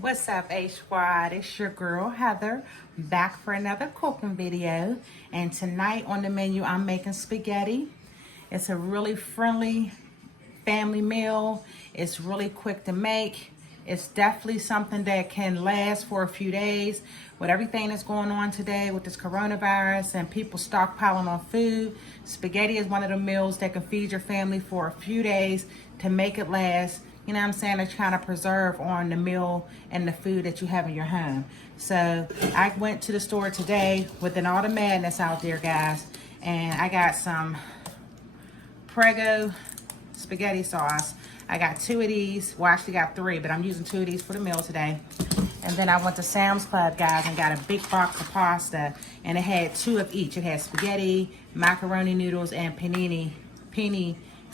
What's up, A Squad? It's your girl Heather, back for another cooking video. And tonight on the menu, I'm making spaghetti. It's a really friendly family meal. It's really quick to make. It's definitely something that can last for a few days. With everything that's going on today with this coronavirus and people stockpiling on food, spaghetti is one of the meals that can feed your family for a few days to make it last. You know what I'm saying? To kind of preserve on the meal and the food that you have in your home. So I went to the store today within all the madness out there, guys, and I got some Prego spaghetti sauce. I got 2 of these. Well, I actually got 3, but I'm using 2 of these for the meal today. And then I went to Sam's Club, guys, and got a big box of pasta, and it had 2 of each. It had spaghetti, macaroni noodles, and penne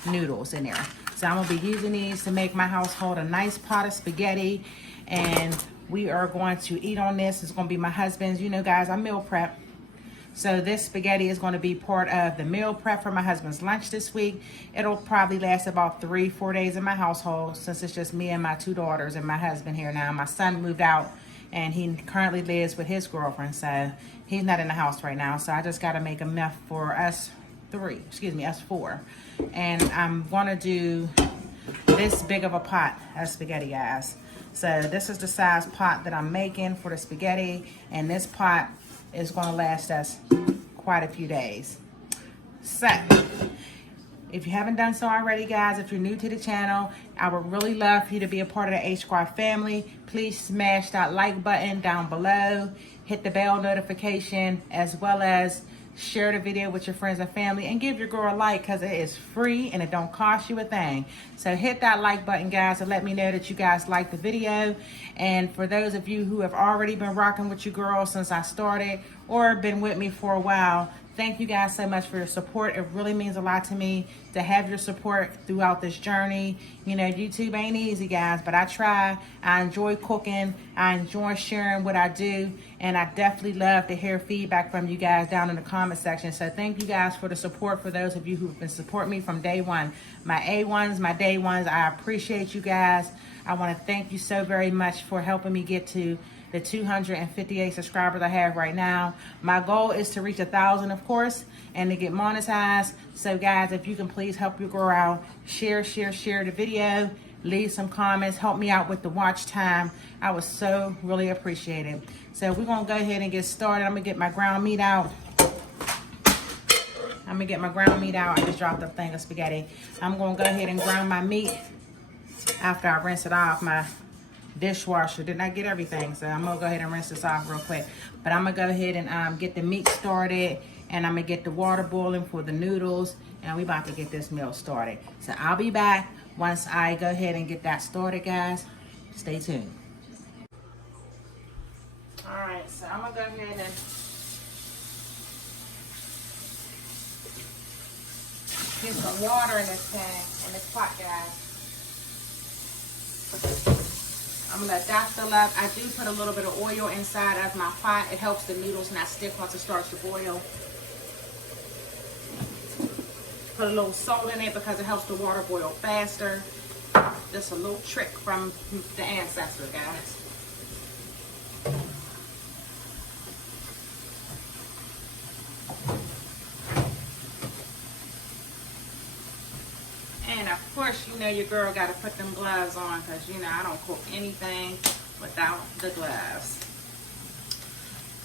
noodles in there. So I'm gonna be using these to make my household a nice pot of spaghetti, and we are going to eat on this. It's gonna be my husband's. You know, guys, I meal prep. So this spaghetti is going to be part of the meal prep for my husband's lunch this week. It'll probably last about 3-4 days in my household, since it's just me and my 2 daughters and my husband here now. My son moved out and he currently lives with his girlfriend, so he's not in the house right now. So I just got to make enough for us 4. And I'm going to do this big of a pot of spaghetti, guys. So this is the size pot that I'm making for the spaghetti, and this pot is going to last us quite a few days. So if you haven't done so already, guys, if you're new to the channel, I would really love for you to be a part of the H Squad family. Please smash that like button down below, hit the bell notification, as well as share the video with your friends and family, and give your girl a like, because it is free and it don't cost you a thing. So hit that like button, guys, and let me know that you guys like the video. And for those of you who have already been rocking with your girl since I started, or been with me for a while, thank you guys so much for your support. It really means a lot to me to have your support throughout this journey. You know, YouTube ain't easy, guys, but I try. I enjoy cooking. I enjoy sharing what I do. And I definitely love to hear feedback from you guys down in the comment section. So thank you guys for the support, for those of you who've been supporting me from day one. My A1s, my day ones, I appreciate you guys. I want to thank you so very much for helping me get to the 258 subscribers I have right now. My goal is to reach 1,000, of course, and to get monetized. So guys, if you can please help your girl out, share the video, leave some comments, help me out with the watch time. I would so really appreciate it. So we're gonna go ahead and get started. I'm gonna get my ground meat out. I just dropped a thing of spaghetti. I'm gonna go ahead and grind my meat after I rinse it off my dishwasher. Did not get everything, so I'm gonna go ahead and rinse this off real quick. But I'm gonna go ahead and get the meat started, and I'm gonna get the water boiling for the noodles, and we about to get this meal started. So I'll be back once I go ahead and get that started, guys. Stay tuned. All right, so I'm gonna go ahead and get some water in this pan, in this pot, guys. I'm gonna let that fill up. I do put a little bit of oil inside of my pot. It helps the noodles not stick once it starts to boil. Put a little salt in it because it helps the water boil faster. Just a little trick from the ancestors, guys. And of course, you know your girl got to put them gloves on, because you know I don't cook anything without the gloves.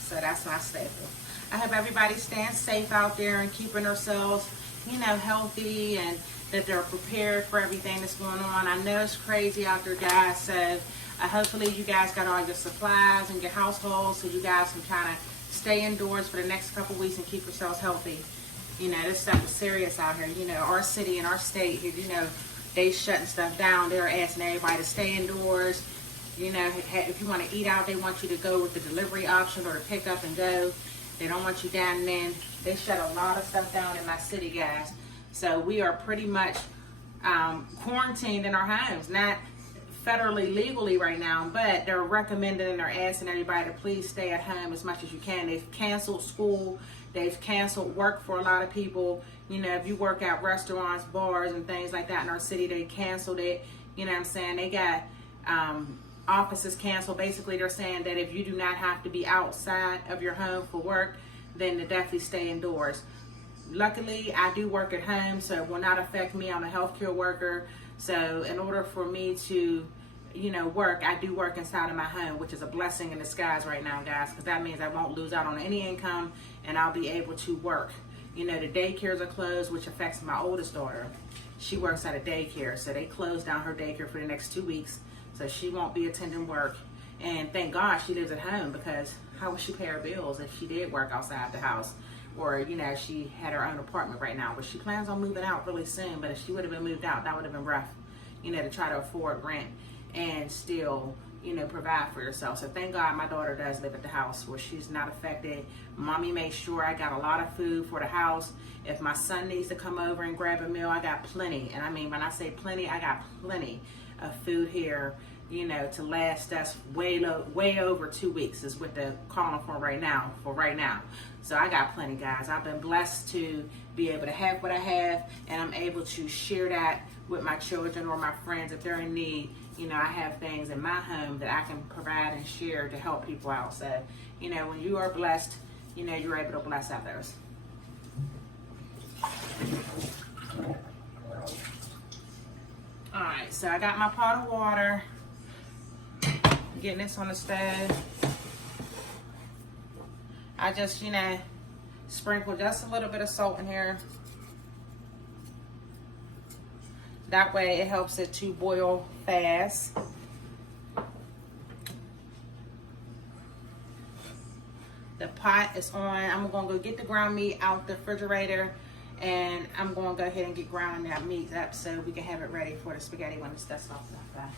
So that's my staple. I hope everybody's staying safe out there and keeping themselves, you know, healthy, and that they're prepared for everything that's going on. I know it's crazy out there, guys, so hopefully you guys got all your supplies and your household, so you guys can kind of stay indoors for the next couple weeks and keep yourselves healthy. You know, this stuff is serious out here. You know, our city and our state here, you know, they shutting stuff down. They're asking everybody to stay indoors. You know, if you want to eat out, they want you to go with the delivery option or to pick up and go. They don't want you down in. They shut a lot of stuff down in my city, guys. So we are pretty much quarantined in our homes. Not federally, legally right now, but they're recommending and they're asking everybody to please stay at home as much as you can. They've canceled school. They've canceled work for a lot of people. You know, if you work at restaurants, bars, and things like that in our city, they canceled it. You know what I'm saying? They got offices canceled. Basically, they're saying that if you do not have to be outside of your home for work, then to definitely stay indoors. Luckily, I do work at home, so it will not affect me. I'm a healthcare worker. So in order for me to, work, I do work inside of my home, which is a blessing in disguise right now, guys, because that means I won't lose out on any income and I'll be able to work. The daycares are closed, which affects my oldest daughter. She works at a daycare, so they closed down her daycare for the next 2 weeks, so she won't be attending work. And thank God she lives at home, because how would she pay her bills if she did work outside the house? Or, she had her own apartment right now, but she plans on moving out really soon. But if she would have been moved out, that would have been rough, to try to afford rent and still, provide for yourself. So thank God my daughter does live at the house where she's not affected. Mommy made sure I got a lot of food for the house. If my son needs to come over and grab a meal, I got plenty. And I mean, when I say plenty, I got plenty of food here, to last us way over 2 weeks is what they're calling for right now, So I got plenty, guys. I've been blessed to be able to have what I have, and I'm able to share that with my children or my friends if they're in need. I have things in my home that I can provide and share to help people out. So, when you are blessed, you're able to bless others. All right, so I got my pot of water. Getting this on the stove. I just, sprinkle just a little bit of salt in here. That way it helps it to boil fast. The pot is on. I'm going to go get the ground meat out the refrigerator, and I'm going to go ahead and get ground that meat up so we can have it ready for the spaghetti when it's dust off like that.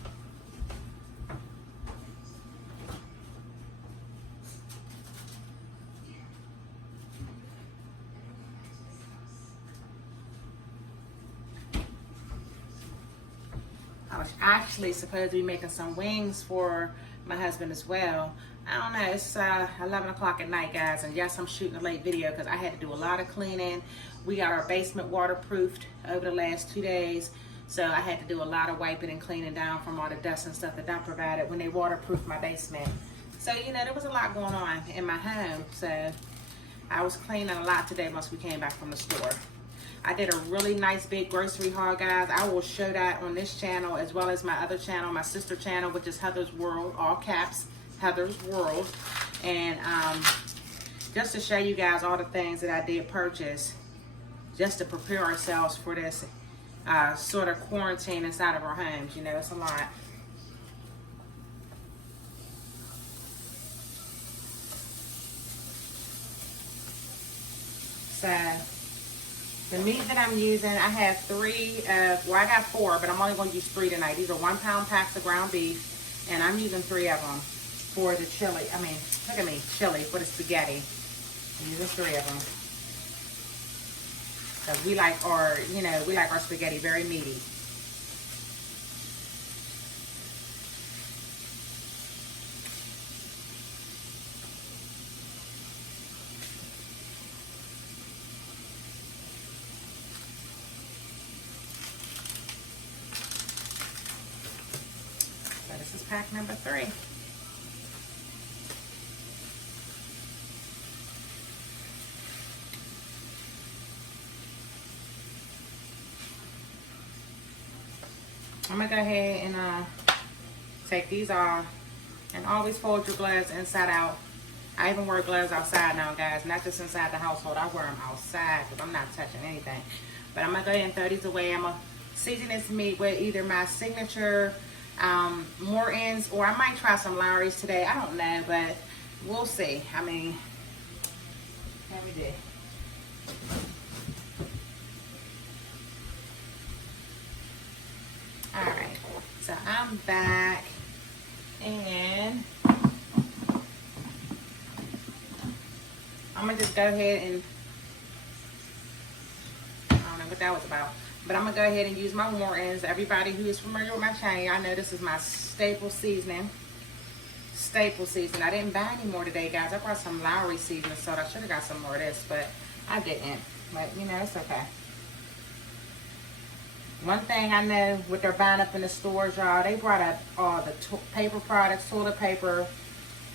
I was actually supposed to be making some wings for my husband as well. I don't know, it's 11 o'clock at night, guys, and yes, I'm shooting a late video because I had to do a lot of cleaning. We got our basement waterproofed over the last 2 days, so I had to do a lot of wiping and cleaning down from all the dust and stuff that I provided when they waterproofed my basement. So, there was a lot going on in my home, so I was cleaning a lot today once we came back from the store. I did a really nice big grocery haul, guys. I will show that on this channel as well as my other channel, my sister channel, which is Heather's World, all caps, Heather's World. And just to show you guys all the things that I did purchase just to prepare ourselves for this sort of quarantine inside of our homes. It's a lot. So the meat that I'm using, I have I got 4, but I'm only going to use 3 tonight. These are 1 pound packs of ground beef, and I'm using 3 of them for the chili. Look at me, chili for the spaghetti. I'm using 3 of them. Because we like our spaghetti very meaty. This is pack number 3. I'm gonna go ahead and take these off, and always fold your gloves inside out. I even wear gloves outside now, guys, not just inside the household. I wear them outside because I'm not touching anything. But I'm gonna go ahead and throw these away. I'm gonna season this meat with either my signature Morton's, or I might try some Lawry's today. I don't know, but we'll see. Let me do. All right, so I'm back, and I'm gonna just go ahead and, I don't know what that was about, but I'm gonna go ahead and use my Morton's. Everybody who is familiar with my channel, I know this is my staple seasoning. I didn't buy any more today, guys. I brought some Lawry seasoning salt. I should have got some more of this, but I didn't. But it's okay. One thing I know what they're buying up in the stores, y'all, they brought up all the paper products, toilet paper.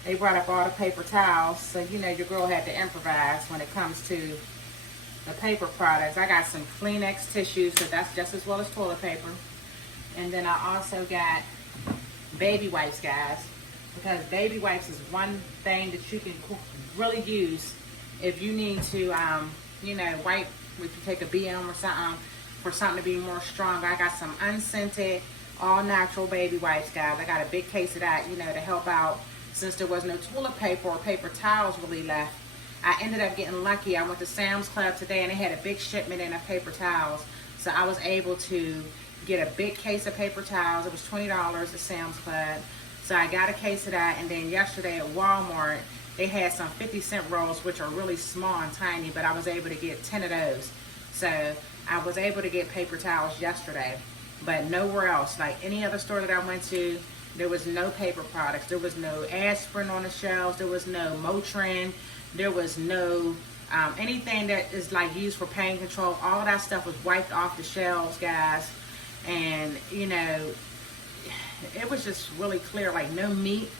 They brought up all the paper towels. So, you know, your girl had to improvise when it comes to the paper products. I got some Kleenex tissues, so that's just as well as toilet paper. And then I also got baby wipes, guys, because baby wipes is one thing that you can really use if you need to, you know, wipe if you take a BM or something, for something to be more strong. I got some unscented, all natural baby wipes, guys. I got a big case of that, you know, to help out since there was no toilet paper or paper towels really left. I ended up getting lucky. I went to Sam's Club today and they had a big shipment in of paper towels. So I was able to get a big case of paper towels. It was $20 at Sam's Club. So I got a case of that. And then yesterday at Walmart, they had some 50-cent rolls, which are really small and tiny, but I was able to get 10 of those. So I was able to get paper towels yesterday, but nowhere else. Like any other store that I went to, there was no paper products. There was no aspirin on the shelves. There was no Motrin. There was no anything that is like used for pain control. All that stuff was wiped off the shelves, guys. And, you know, it was just really clear, like no meat.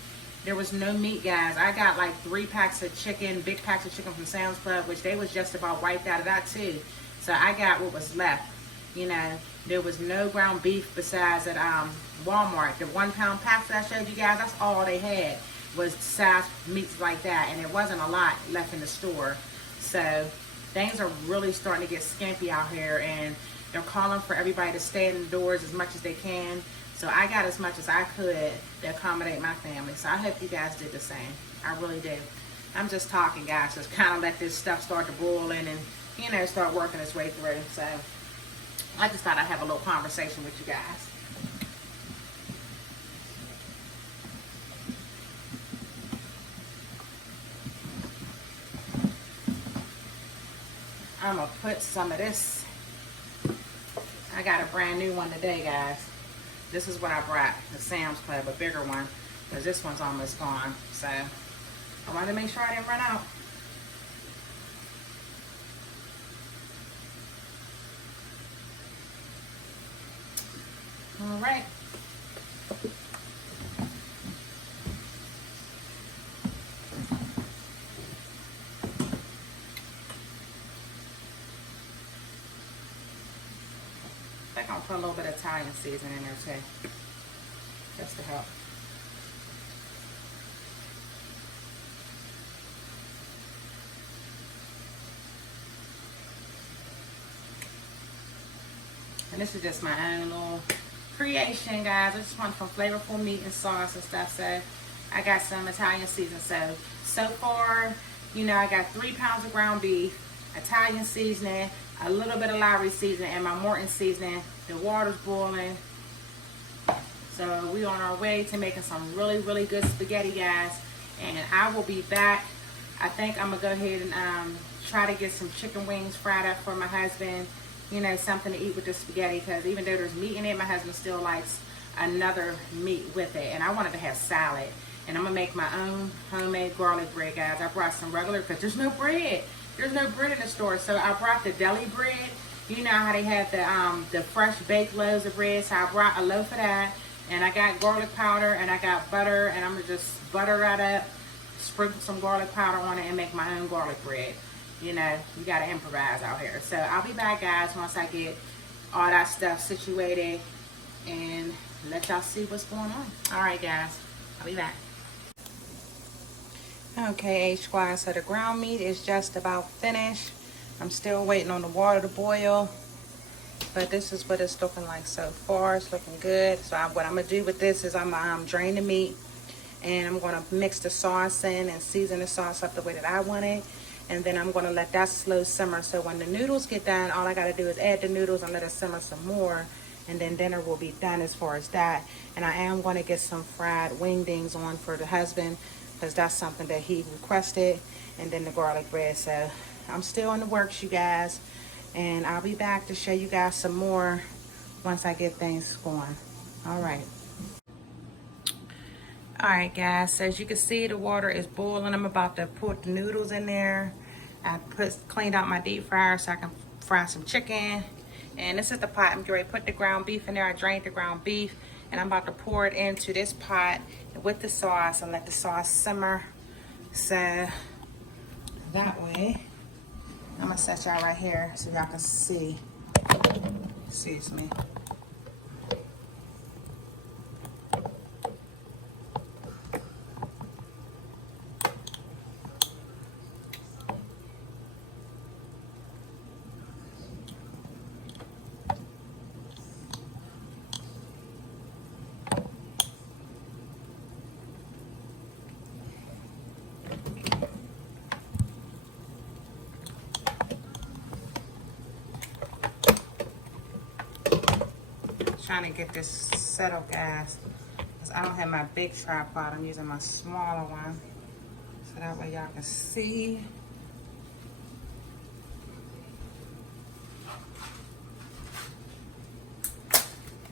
There was no meat, guys. I got like 3 packs of chicken, big packs of chicken from Sam's Club, which they was just about wiped out of that too. So I got what was left. You know, there was no ground beef besides at Walmart. The 1 pound packs that I showed you guys, that's all they had was size meats like that. And there wasn't a lot left in the store. So things are really starting to get skimpy out here, and they're calling for everybody to stay indoors as much as they can. So I got as much as I could to accommodate my family. So I hope you guys did the same. I really do. I'm just talking, guys. Just kind of let this stuff start to boil in and, you know, start working its way through. So I just thought I'd have a little conversation with you guys. I'm going to put some of this. I got a brand new one today, guys. This is what I brought, the Sam's Club, a bigger one, because this one's almost gone. So I wanted to make sure I didn't run out. All right. I think I'll put a little bit of Italian seasoning in there too, just to help. And this is just my own little creation, guys. I just want some flavorful meat and sauce and stuff. So I got some Italian seasoning. So far, you know, I got 3 pounds of ground beef, Italian seasoning, a little bit of Lowry seasoning, and my Morton seasoning. The water's boiling. So we on our way to making some really, really good spaghetti, guys. And I will be back. I think I'm gonna go ahead and try to get some chicken wings fried up for my husband. You know, something to eat with the spaghetti, because even though there's meat in it, my husband still likes another meat with it. And I wanted to have salad. And I'm gonna make my own homemade garlic bread, guys. I brought some regular, because there's no bread. There's no bread in the store. So I brought the deli bread. You know how they have the fresh baked loaves of bread. So I brought a loaf of that. And I got garlic powder and I got butter. And I'm gonna just butter that up, sprinkle some garlic powder on it, and make my own garlic bread. You know, you gotta improvise out here. So I'll be back, guys, once I get all that stuff situated and let y'all see what's going on. All right, guys, I'll be back. Okay, H Squad, so the ground meat is just about finished. I'm still waiting on the water to boil, but this is what it's looking like so far. It's looking good. So what I'm gonna do with this is I'm gonna drain the meat, and I'm gonna mix the sauce in and season the sauce up the way that I want it. And then I'm going to let that slow simmer. So when the noodles get done, all I got to do is add the noodles and let it simmer some more. And then dinner will be done as far as that. And I am going to get some fried wingdings on for the husband, because that's something that he requested. And then the garlic bread. So I'm still in the works, you guys. And I'll be back to show you guys some more once I get things going. All right. All right, guys, so as you can see, the water is boiling. I'm about to put the noodles in there. I cleaned out my deep fryer so I can fry some chicken. And this is the pot. I'm getting ready to put the ground beef in there. I drained the ground beef, and I'm about to pour it into this pot with the sauce and let the sauce simmer. So that way, I'm gonna set y'all right here so y'all can see. Excuse me. Trying to get this settled, guys, because I don't have my big tripod. I'm using my smaller one, so that way y'all can see.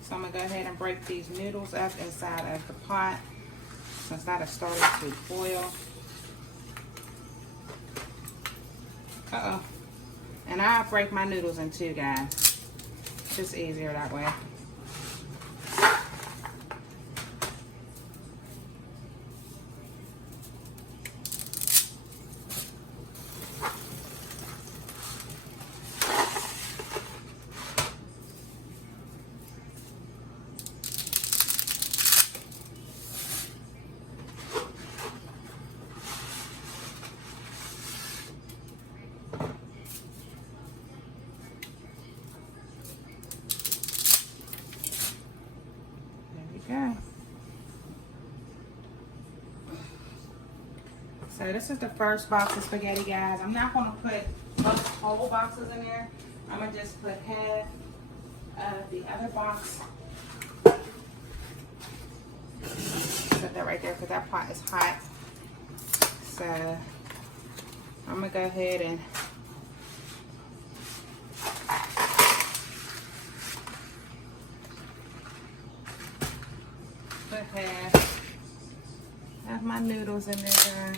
So I'm gonna go ahead and break these noodles up inside of the pot since that is starting to boil. And I break my noodles in two, guys. It's just easier that way. Go. So this is the first box of spaghetti, guys. I'm not going to put both whole boxes in there. I'm going to just put half of the other box. Put that right there because that pot is hot. So I'm going to go ahead and put half my noodles in there.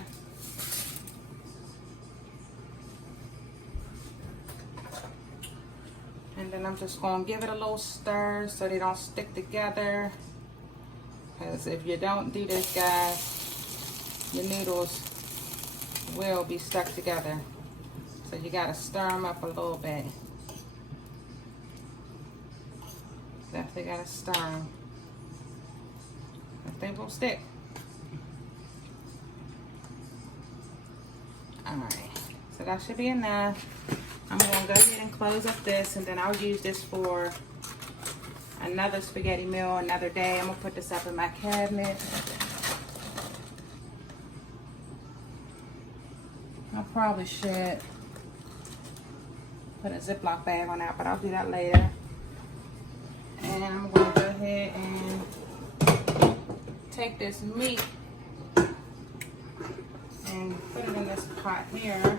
And then I'm just going to give it a little stir so they don't stick together. Because if you don't do this, guys, your noodles will be stuck together. So you got to stir them up a little bit. Definitely got to stir them. If they will stick. Alright, so that should be enough. I'm going to go ahead and close up this, and then I'll use this for another spaghetti meal another day. I'm going to put this up in my cabinet. I probably should put a Ziploc bag on that, but I'll do that later. And I'm going to go ahead and take this meat and put it in this pot here.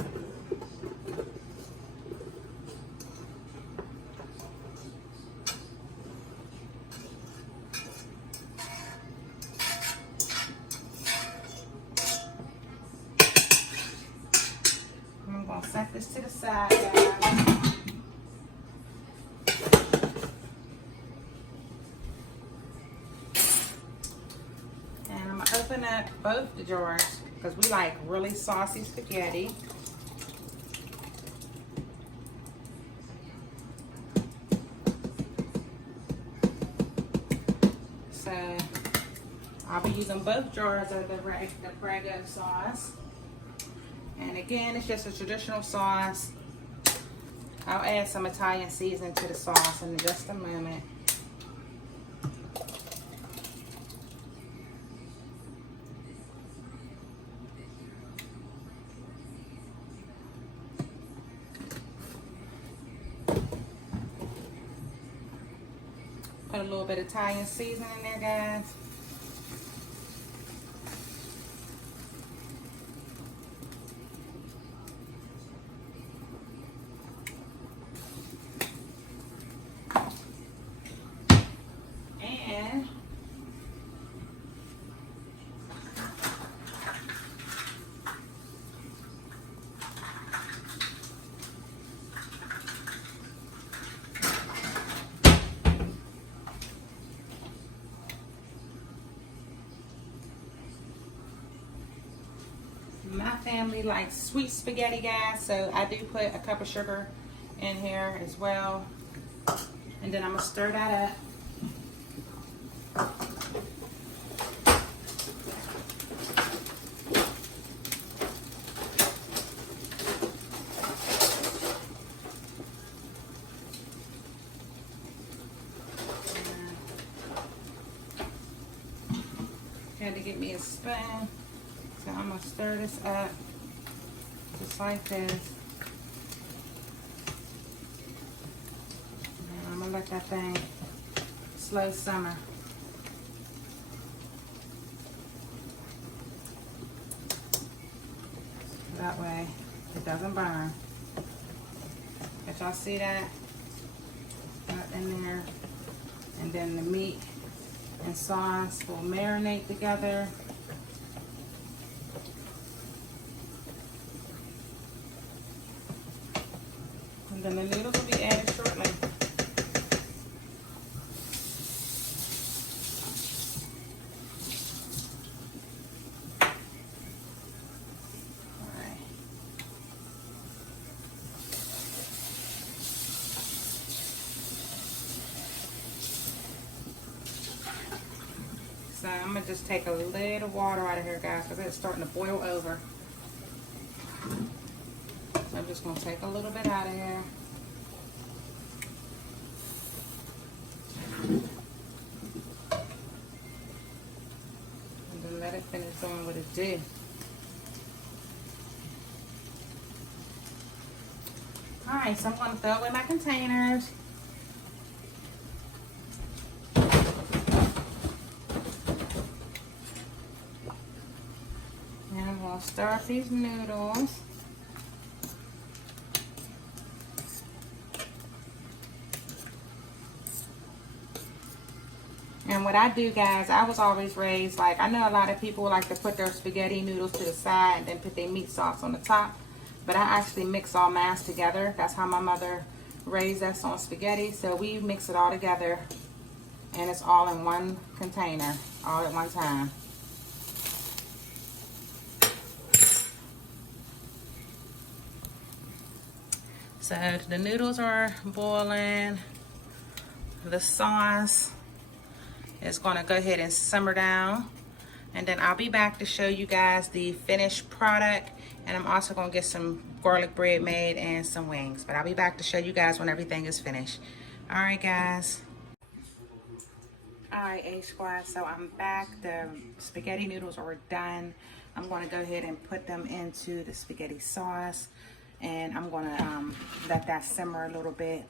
I'm going to set this to the side, guys. And I'm going to open up both the jars because we like really saucy spaghetti. So I'll be using both jars of the Prego sauce. And again, it's just a traditional sauce. I'll add some Italian seasoning to the sauce in just a moment. Put a little bit of Italian seasoning in there, guys. And My family likes sweet spaghetti, guys, so I do put a cup of sugar in here as well. And then I'm gonna stir that up. Had to get me a spoon, so I'm gonna stir this up just like this. And I'm gonna let that thing slow simmer. That way it doesn't burn. If y'all see that in there, and then the meat and sauce will marinate together. And then the noodles will be added shortly. So I'm gonna just take a little water out of here, guys, because it's starting to boil over. So I'm just gonna take a little bit out of here. And then let it finish doing what it did. Alright, so I'm gonna throw away my containers. I'll stir up these noodles. And what I do, guys, I was always raised, like, I know a lot of people like to put their spaghetti noodles to the side and then put their meat sauce on the top. But I actually mix all mine together. That's how my mother raised us on spaghetti. So we mix it all together and it's all in one container, all at one time. So the noodles are boiling. The sauce is going to go ahead and simmer down. And then I'll be back to show you guys the finished product. And I'm also going to get some garlic bread made and some wings. But I'll be back to show you guys when everything is finished. All right, guys. All right, A Squad, so I'm back. The spaghetti noodles are done. I'm going to go ahead and put them into the spaghetti sauce. And I'm going to let that simmer a little bit,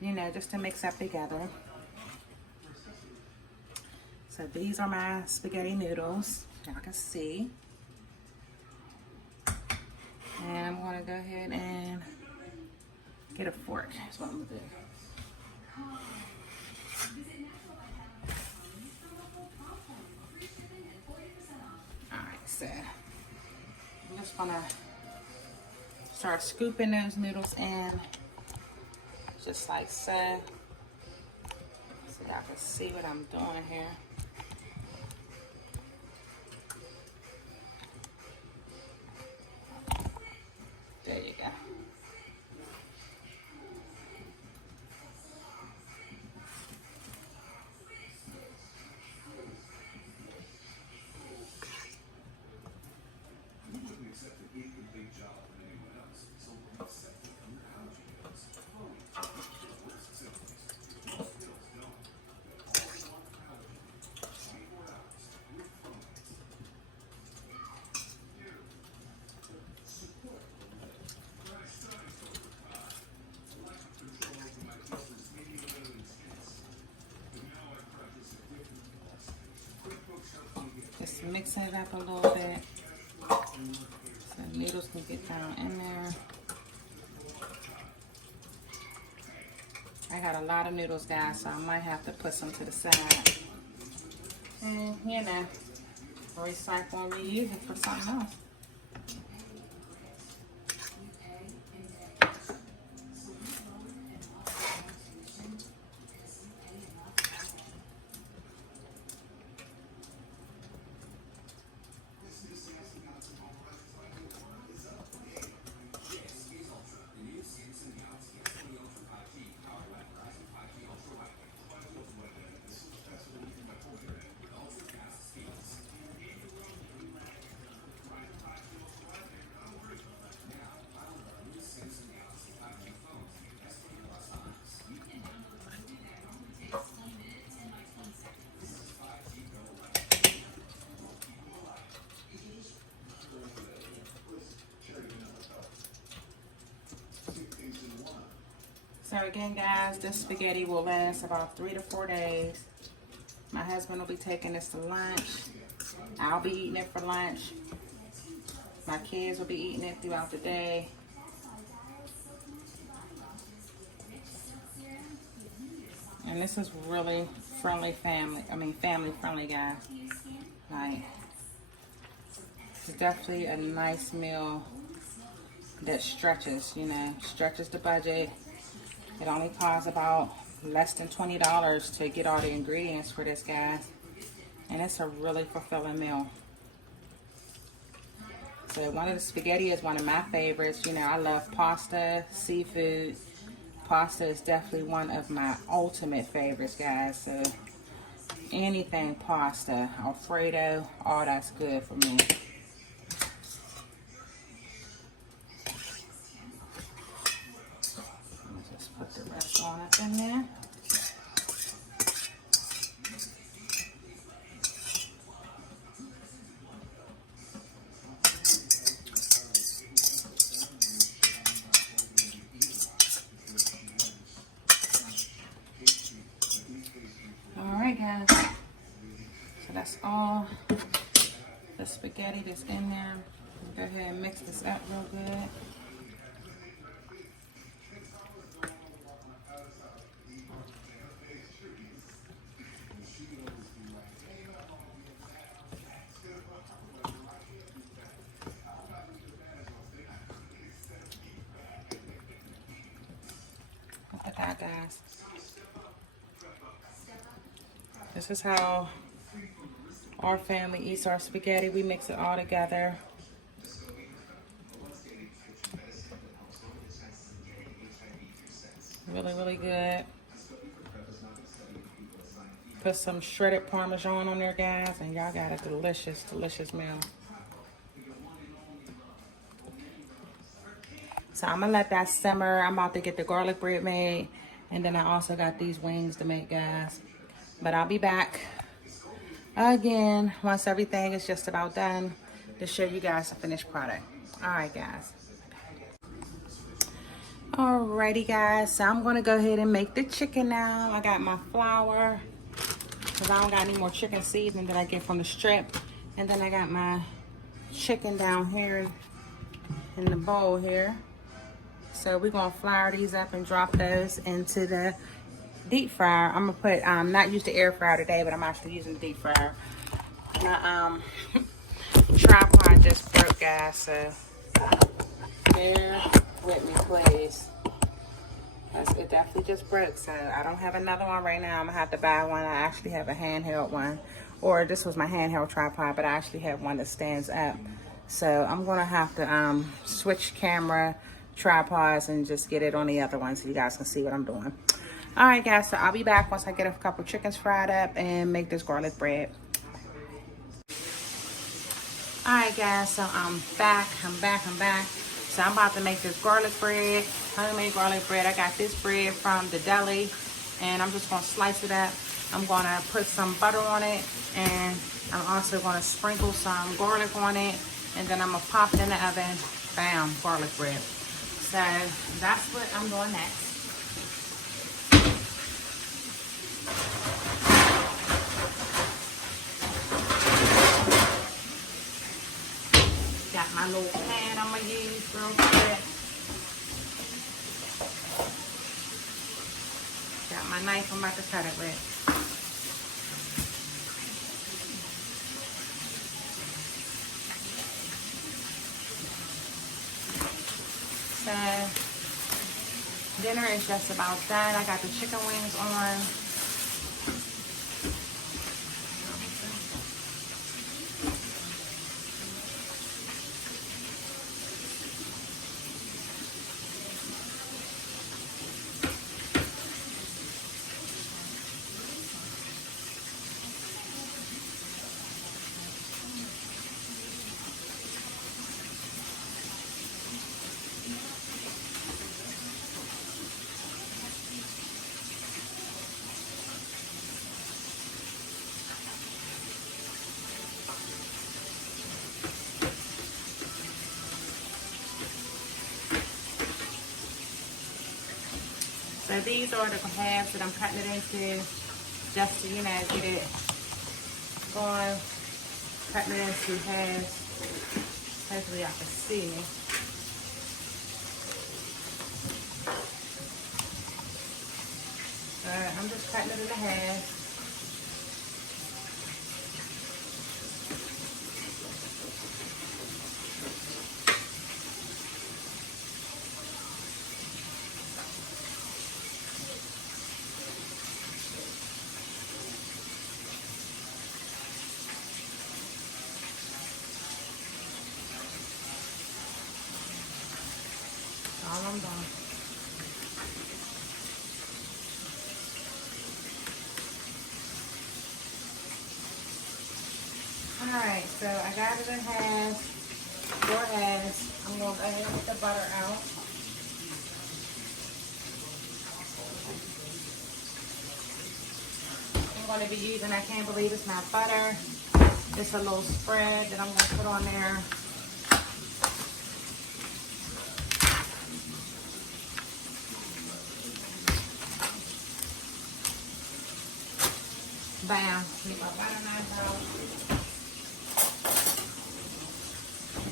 you know, just to mix up together. So these are my spaghetti noodles, y'all can see. And I'm going to go ahead and get a fork. That's what I'm going to do. All right, so I'm just going to start scooping those noodles in, just like so. So y'all can see what I'm doing here. There you go. Just mixing it up a little bit so the noodles can get down in there. I got a lot of noodles, guys, so I might have to put some to the side. And, you know, recycle and reuse it for something else. So again, guys, this spaghetti will last about 3 to 4 days. My husband will be taking this to lunch. I'll be eating it for lunch. My kids will be eating it throughout the day. And this is really family friendly, guys. Like, it's definitely a nice meal that stretches, you know, stretches the budget. It only costs about less than $20 to get all the ingredients for this, guys. And it's a really fulfilling meal. So one of the spaghetti is one of my favorites. You know, I love pasta, seafood. Pasta is definitely one of my ultimate favorites, guys. So anything pasta, Alfredo, all that's good for me. Just put the rest on up in there. Alright, guys. So that's all the spaghetti that's in there. Go ahead and mix this up real good. Look at that, guys. This is how our family eats our spaghetti. We mix it all together. Really, really good. Put some shredded Parmesan on there, guys, and y'all got a delicious, delicious meal. So I'm gonna let that simmer. I'm about to get the garlic bread made, and then I also got these wings to make, guys. But I'll be back again once everything is just about done to show you guys the finished product. All right, guys. Alrighty, guys. So I'm gonna go ahead and make the chicken now. I got my flour because I don't got any more chicken seasoning that I get from the strip, and then I got my chicken down here in the bowl here. So we're gonna flour these up and drop those into the deep fryer. I'm gonna put not use the air fryer today, but I'm actually using the deep fryer. My tripod just broke, guys, so bear with me, please. It definitely just broke, so I don't have another one right now. I'm gonna have to buy one. I actually have a handheld one, or this was my handheld tripod, but I actually have one that stands up. So I'm gonna have to switch camera tripods and just get it on the other one so you guys can see what I'm doing. All right, guys, so I'll be back once I get a couple chickens fried up and make this garlic bread. All right, guys, so I'm back. So I'm about to make this garlic bread, homemade garlic bread. I got this bread from the deli, and I'm just gonna slice it up. I'm gonna put some butter on it, and I'm also gonna sprinkle some garlic on it, and then I'm gonna pop it in the oven. Bam, garlic bread. So that's what I'm doing next. Got my little pan I'm gonna use real quick. Got my knife I'm about to cut it with. So dinner is just about done. I got the chicken wings on. So these are the halves that I'm cutting it into, just to, you know, get it going. Cutting it into halves. Hopefully y'all can see me. Alright, I'm just cutting it into halves. All I'm done. Alright, so I got it in half, 4 halves. I'm going to go ahead and get the butter out. I'm going to be using, I can't believe it's not butter. It's a little spread that I'm going to put on there. Bam. Get my butter knife out.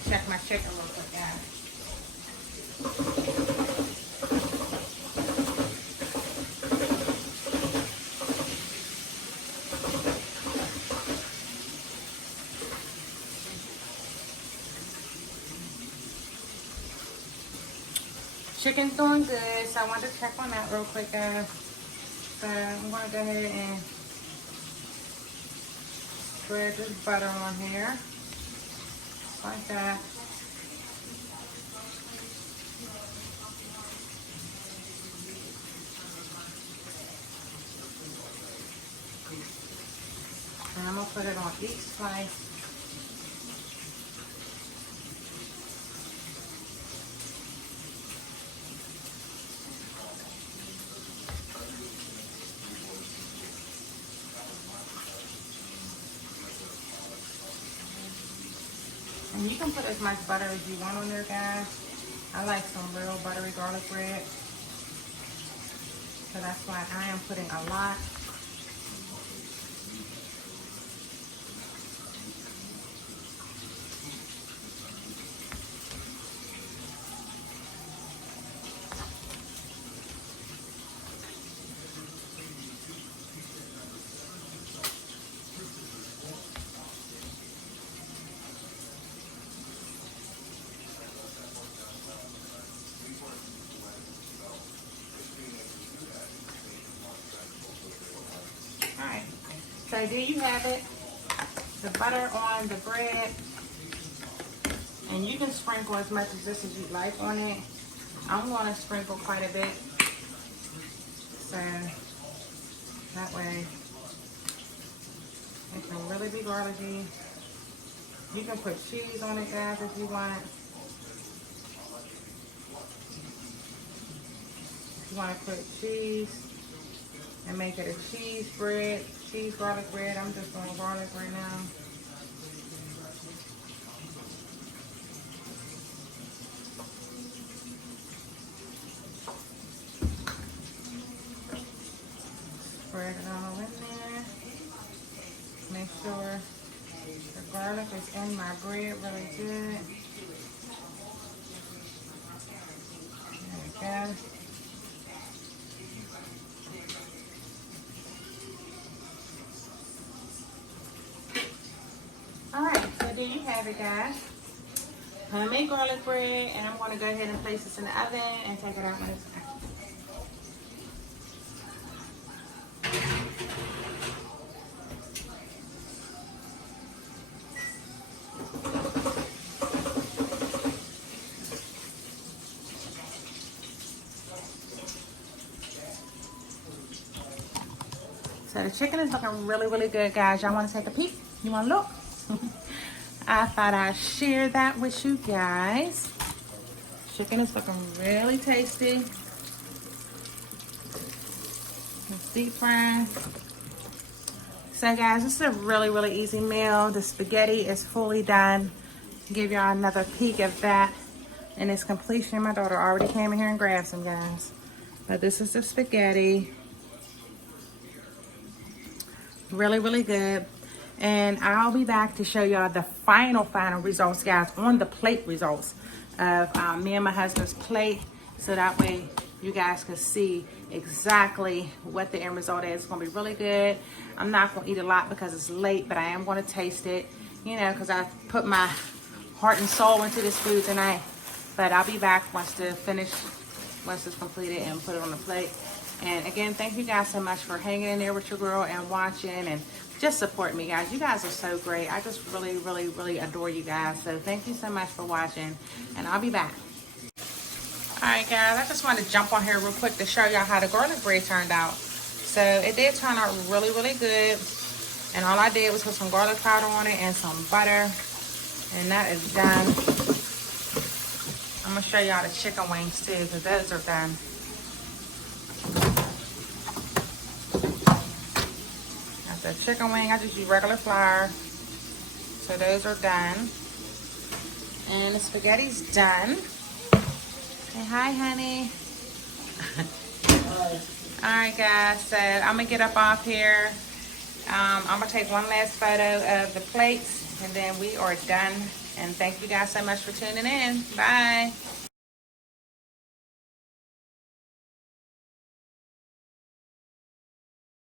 Check my chicken real quick, guys. Chicken's doing good, so I wanted to check on that real quick, guys. So I'm going to go ahead and spread this butter on here, like that. And I'm going to put it on each slice. And you can put as much butter as you want on there, guys. I like some real buttery garlic bread. So that's why I am putting a lot. Alright, so there you have it. The butter on the bread. And you can sprinkle as much of this as you like on it. I'm going to sprinkle quite a bit. So that way it can really be garlicky. You can put cheese on it, guys, if you want. If you want to put cheese and make it a cheese bread, cheese garlic bread. I'm just doing garlic right now. Spread it all in there. Make sure the garlic is in my bread really good. There we go. Alright, so there you have it, guys. Homemade garlic bread, and I'm going to go ahead and place this in the oven and take it out when it's done. So the chicken is looking really, really good, guys. Y'all want to take a peek? You want to look? I thought I'd share that with you guys. Chicken is looking really tasty. It's deep frying. So guys, this is a really, really easy meal. The spaghetti is fully done. Give y'all another peek of that in its completion. My daughter already came in here and grabbed some, guys. But this is the spaghetti. Really, really good. And I'll be back to show y'all the final results, guys, on the plate results of me and my husband's plate. So that way you guys can see exactly what the end result is. It's gonna be really good. I'm not gonna eat a lot because it's late, but I am gonna taste it, you know, because I put my heart and soul into this food tonight. But I'll be back once it's completed and put it on the plate. And again, thank you guys so much for hanging in there with your girl and watching and just support me, guys. You guys are so great. I just really, really, really adore you guys. So thank you so much for watching, and I'll be back. All right, guys, I just wanted to jump on here real quick to show y'all how the garlic bread turned out. So it did turn out really, really good. And all I did was put some garlic powder on it and some butter. And that is done. I'm gonna show y'all the chicken wings too, because those are done. The chicken wing, I just use regular flour. So those are done. And the spaghetti's done. Say hi, honey. Alright, guys, so I'm gonna get up off here. I'm gonna take one last photo of the plates and then we are done. And thank you guys so much for tuning in. Bye.